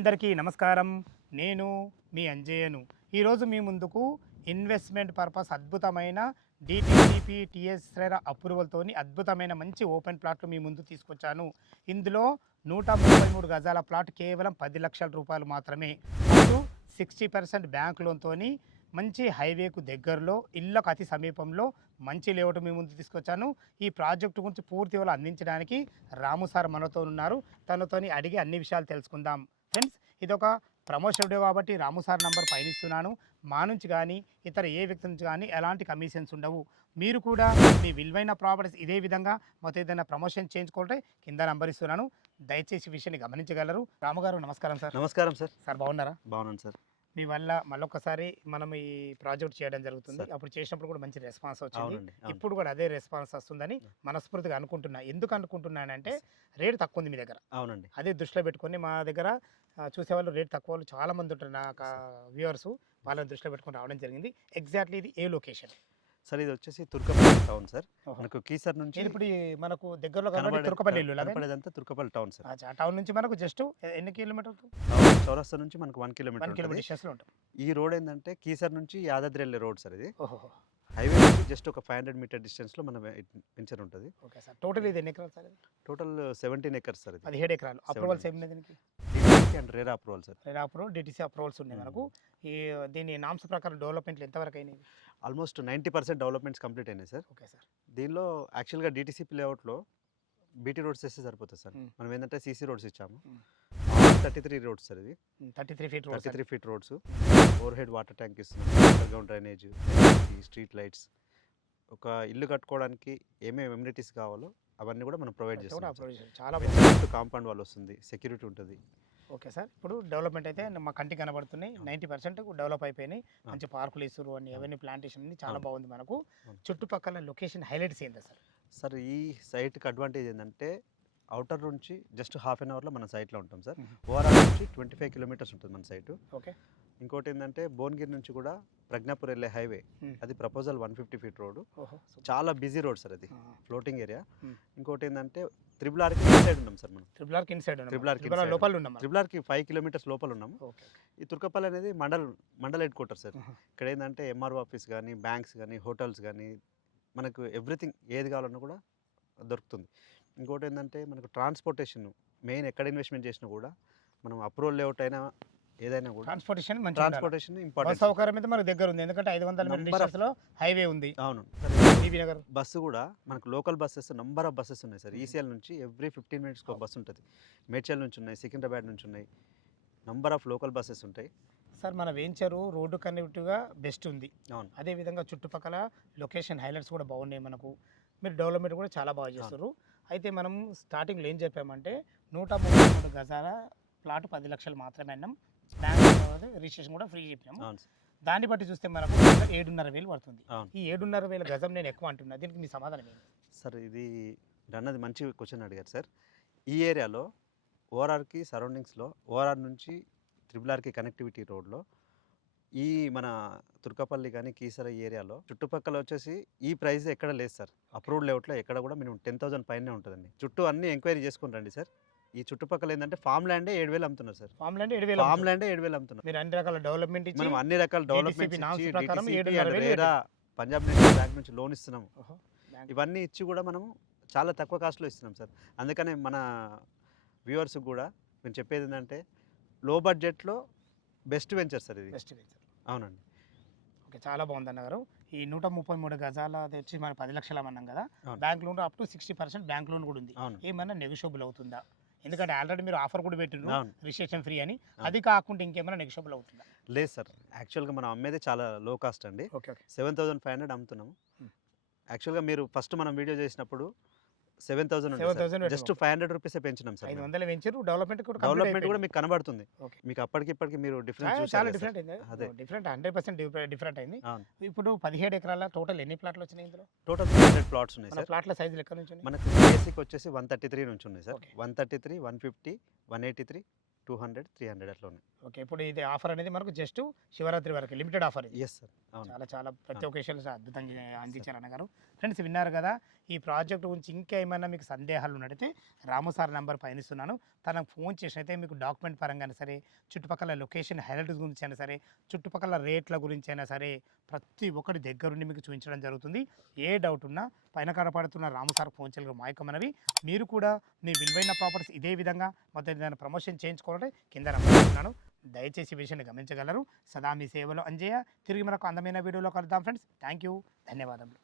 అందరికీ నమస్కారం. నేను మీ అంజయ్యను. ఈరోజు మీ ముందుకు ఇన్వెస్ట్మెంట్ పర్పస్ అద్భుతమైన డిటిసిపి టిఎస్ఆర్ అప్రూవల్తోని అద్భుతమైన మంచి ఓపెన్ ప్లాట్లు మీ ముందు తీసుకొచ్చాను. ఇందులో 133 గజాల ప్లాట్ కేవలం 10 లక్షల రూపాయలు మాత్రమే. అటు 60% బ్యాంక్ లోన్తోని మంచి హైవేకు దగ్గరలో ఇళ్ళకు అతి సమీపంలో మంచి లేఅవుట్ మీ ముందు తీసుకొచ్చాను. ఈ ప్రాజెక్టు గురించి పూర్తి వివరాలు అందించడానికి రాము సార్ మనతో ఉన్నారు. తనతోని అడిగి అన్ని విషయాలు తెలుసుకుందాం. ఫ్రెండ్స్, ఇదొక ప్రమోషన్ వీడియో కాబట్టి రాము సార్ నంబర్ పైన ఇస్తున్నాను. మా నుంచి కానీ ఇతర ఏ వ్యక్తి నుంచి కానీ ఎలాంటి కమిషన్స్ ఉండవు. మీరు కూడా మీ విలువైన ప్రాపర్టీస్ ఇదే విధంగా మొత్తం ఏదైనా ప్రమోషన్ చేయించుకుంటే కింద నంబర్ ఇస్తున్నాను. దయచేసి విషయాన్ని గమనించగలరు. రాము గారు నమస్కారం సార్. నమస్కారం సార్. సార్ బాగున్నారా? బాగున్నాను సార్. మీ వల్ల మళ్ళొకసారి మనం ఈ ప్రాజెక్ట్ చేయడం జరుగుతుంది. అప్పుడు చేసినప్పుడు కూడా మంచి రెస్పాన్స్ వచ్చింది. ఇప్పుడు కూడా అదే రెస్పాన్స్ వస్తుందని మనస్ఫూర్తిగా అనుకుంటున్నా. ఎందుకు అనుకుంటున్నానంటే రేట్ తక్కువ ఉంది మీ దగ్గర. అవునండి. అదే దృష్టిలో పెట్టుకొని మా దగ్గర చూసేవాళ్ళు రేట్ తక్కువ వాళ్ళు చాలా మంది ఉంటారు. నాకు వ్యూవర్స్ వాళ్ళని దృష్టిలో పెట్టుకొని రావడం జరిగింది. ఎగ్జాక్ట్లీ ఇది ఏ లొకేషన్ సార్? ఇది వచ్చేసి తుర్కపల్లి టౌన్ సార్. మనకు కీసర్ నుంచి ఇప్పుడు మనకు దగ్గరలో కనబడే తుర్కపల్లి ఇల్లు కనబడేదంతా తుర్కపల్లి టౌన్ సార్. టౌన్ నుంచి మనకు జస్ట్ ఎన్ని కిలోమీటర్లు? చౌరస్తా నుంచి మనకు 1 కిలోమీటర్ డిస్టెన్స్ లో ఉంటుంది. ఈ రోడ్ ఏంటంటే కీసర్ నుంచి యాదాద్రి వెళ్ళే రోడ్ సార్. ఇది ఓహో. హైవే నుంచి జస్ట్ ఒక 500 మీటర్ డిస్టెన్స్ లో మన వెంచర్ ఉంటుంది. Okay sir. టోటల్ ఇది ఎన్ని ఎకరాలు సార్? Total 17 acres sir. ఇది 17 ఎకరాలు. అప్రూవల్స్ ఏమి దీనికి? DTC and RERA approval sir. RERA approval, DTC approvals ఉన్నాయి మనకు. ఈ దీని నామ్స్ ప్రకారం డెవలప్మెంట్లు ఎంతవరకు అయినాయి? ఆల్మోస్ట్ 90% డెవలప్మెంట్స్ కంప్లీట్ అయినాయి సార్. Okay sir. దీనిలో యాక్చువల్గా డిటిసిపి లేఅవుట్లో బీటీ రోడ్స్ వేస్తే సరిపోతుంది సార్. మనం ఏంటంటే సీసీ రోడ్స్ ఇచ్చాము. 33 రోడ్స్ సార్. ఇది 33 feet roads. Overhead water tank ఇస్తున్నాం, underground drainage, street lights. ఒక ఇల్లు కట్టుకోవడానికి ఏమేమి ఎమ్యూనిటీస్ కావాలో అవన్నీ కూడా మనం ప్రొవైడ్ చేస్తాం. చాలా కాంపౌండ్ వాల్ వస్తుంది, సెక్యూరిటీ ఉంటుంది. Okay sir. ఇప్పుడు డెవలప్మెంట్ అయితే మా కంటికి కనబడుతున్నాయి. 90% డెవలప్ అయిపోయినాయి. మంచి పార్కులు ఇస్తారు అని అవన్నీ ప్లాంటేషన్ చాలా బాగుంది మనకు. చుట్టుపక్కల లొకేషన్ హైలైట్స్ ఏంటి సార్? సార్, ఈ సైట్కి అడ్వాంటేజ్ ఏంటంటే అవుటర్ నుంచి జస్ట్ హాఫ్ అన్ అవర్లో మన సైట్లో ఉంటాం సార్. ఓవరాల్ నుంచి 25 కిలోమీటర్స్ ఉంటుంది మన సైటు. ఓకే. ఇంకోటి ఏంటంటే భువనగిరి నుంచి కూడా ప్రజ్ఞాపూర్ వెళ్ళే హైవే, అది ప్రపోజల్ 150 ఫీట్ రోడ్. చాలా బిజీ రోడ్ సార్, అది ఫ్లోటింగ్ ఏరియా. ఇంకోటి ఏంటంటే త్రిబుల్ ఆర్కి ఇన్సైడ్ ఉన్నాం సార్. మనం త్రిబుల్ ఆర్కి 5 కిలోమీటర్స్ లోపల ఉన్నాము. ఈ తుర్కపల్లి అనేది మండల్ హెడ్ క్వార్టర్ సార్. ఇక్కడ ఏంటంటే ఎంఆర్ఓ ఆఫీస్ కానీ, బ్యాంక్స్ కానీ, హోటల్స్ కానీ, మనకు ఎవ్రీథింగ్ ఏది కావాలన్నా కూడా దొరుకుతుంది. ఇంకోటి ఏంటంటే మనకు ట్రాన్స్పోర్టేషన్ మెయిన్, ఎక్కడ ఇన్వెస్ట్మెంట్ చేసినా కూడా మనం అప్రూవల్ లేఅవుట్ అయినా ఏదైనా కూడా ట్రాన్స్పోర్టేషన్ ఇంపార్టెంట్. సౌకర్యం అయితే మనకు దగ్గర ఉంది, ఎందుకంటే 500 మీటర్స్లో హైవే ఉంది. అవును. బస్సు కూడా మనకు local buses number of buses ఉన్నాయి సార్. ఈసీఎల్ నుంచి ఎవ్రీ 15 మినిట్స్కి ఒక బస్సు ఉంటుంది. మేడ్చల్ నుంచి ఉన్నాయి, సికింద్రాబాద్ నుంచి ఉన్నాయి, నంబర్ ఆఫ్ లోకల్ బస్సెస్ ఉంటాయి సార్. మన వెంచరు రోడ్డు కనెక్టివ్గా బెస్ట్ ఉంది. అవును. అదేవిధంగా చుట్టుపక్కల లొకేషన్ హైలైట్స్ కూడా బాగున్నాయి మనకు. మీరు డెవలప్మెంట్ కూడా చాలా బాగా చేస్తారు. అయితే మనం స్టార్టింగ్లో ఏం చెప్పామంటే 133 గజాల ప్లాట్ 10 లక్షలు మాత్రమే అన్నాం. బ్యాంక్ రిజిస్ట్రేషన్ కూడా ఫ్రీ చెప్పినాము. దాన్ని బట్టి చూస్తే మనకు 7,500,000 పడుతుంది. ఈ 7,500,000 గజం నేను ఎక్కువ అంటున్నా, దీనికి మీ సమాధానం ఏంటి సార్? ఇది అన్నది మంచి క్వశ్చన్ అడిగారు సార్. ఈ ఏరియాలో ఓఆర్ఆర్కి సరౌండింగ్స్లో, ఓఆర్ఆర్ నుంచి త్రిబుల్ ఆర్కి కనెక్టివిటీ రోడ్లో, ఈ మన తుర్కపల్లి కానీ కీసర ఏరియాలో చుట్టుపక్కల వచ్చేసి ఈ ప్రైస్ ఎక్కడ లేదు సార్. అప్రూవ్డ్ లేఅవుట్లో ఎక్కడ కూడా మినిమం 10,000 పైనే ఉంటుందండి. చుట్టూ అన్ని ఎంక్వైరీ చేసుకుని రండి సార్. ఈ చుట్టుపక్కల ఏంటంటే ఫామ్ ల్యాండే 7,000 అమ్ముతున్నారు సార్. ఫామ్ ల్యాండే 7,000 అమ్ముతున్నారు. మీరు అన్ని రకాల డెవలప్మెంట్ ఇచ్చి, మనం అన్ని రకాల డెవలప్మెంట్ పంజాబ్ నేషనల్ బ్యాంక్ నుంచి లోన్ ఇస్తున్నాము. ఇవన్నీ ఇచ్చి కూడా మనం చాలా తక్కువ కాస్ట్లో ఇస్తున్నాం సార్. అందుకనే మన వ్యూవర్స్ కూడా మేము చెప్పేది ఏంటంటే లో బడ్జెట్లో బెస్ట్ వెంచర్ సార్ ఇది. Best venture. అవునండి. ఓకే, చాలా బాగుంది అన్నగారు. ఈ 133 గజాల వచ్చి మన 10 లక్షలు అన్నాం కదా. Bank loan up to 60% bank loan కూడా ఉంది. ఏమన్నా నెగోషియబుల్ అవుతుందా? ఎందుకంటే ఆల్రెడీ మీరు ఆఫర్ కూడా పెట్టిండ్రు రిజిస్ట్రేషన్ ఫ్రీ అని. అది కాకుండా ఇంకేమైనా నెగోషియబుల్ అవుతుందా? లేదు సార్. యాక్చువల్గా మనం అమ్మేది చాలా లో కాస్ట్ అండి. 7,500 అమ్ముతున్నాము. యాక్చువల్గా మీరు ఫస్ట్ మనం వీడియో చేసినప్పుడు 7,000 జస్ట్ 500 రూపీస్ పెంచినాం సార్. 500 పెంచారు. డెవలప్మెంట్ కూడా మీకు కనబడుతుంది. మీకు అప్పటికిప్పటికి మీరు డిఫరెన్స్ చాలా డిఫరెంట్ అయింది. అదే డిఫరెంట్ 100% డిఫరెంట్ అయింది. ఇప్పుడు 17 ఎకరాల టోటల్ ఎన్ని ప్లాట్లు వచ్చినాయి? ఇందులో టోటల్ 300 ప్లాట్స్ ఉన్నాయి సార్. ప్లాట్ల సైజులు ఎక్కడ నుంచి? మనకు బేసిక్ వచ్చేసి 133 నుంచి ఉన్నాయి సార్. 133, 150, 183, 200, 300 అట్లా ఉన్నాయి. ఓకే. ఇప్పుడు ఇది ఆఫర్ అనేది మనకు జస్ట్ శివరాత్రి వరకు లిమిటెడ్ ఆఫర్ ఇది. Yes sir. అవును. చాలా చాలా ప్రతి ఒకేషన్లో అద్భుతంగా అందించారు అన్నగారు. సార్. ఫ్రెండ్స్ విన్నారు కదా, ఈ ప్రాజెక్ట్ గురించి ఇంకా ఏమైనా మీకు సందేహాలు ఉన్నట్టయితే రాము సార్ నంబర్ పైన ఇస్తున్నాను. తనకు ఫోన్ చేసినైతే మీకు డాక్యుమెంట్ పరంగానే సరే, చుట్టుపక్కల లొకేషన్ హైలైట్స్ గురించి అయినా సరే, చుట్టుపక్కల రేట్ల గురించి అయినా సరే, ప్రతి ఒక్కటి దగ్గరుండి మీకు చూపించడం జరుగుతుంది. ఏ డౌట్ ఉన్నా పైన కనపడుతున్న రాము సార్ ఫోన్ చేయగలరు. మాయకమనవి మీరు కూడా మీ విలువైన ప్రాపర్టీస్ ఇదే విధంగా మొత్తం ఏదైనా ప్రమోషన్ చేయించుకోవాలంటే కింద నంబర్ ఇస్తున్నాను. దయచేసి ఈ విషయాన్ని గమనించగలరు. సదా మీ సేవలో అంజయ్య. తిరిగి మరొక అందమైన వీడియోలో కలుద్దాం ఫ్రెండ్స్. Thank you. ధన్యవాదములు.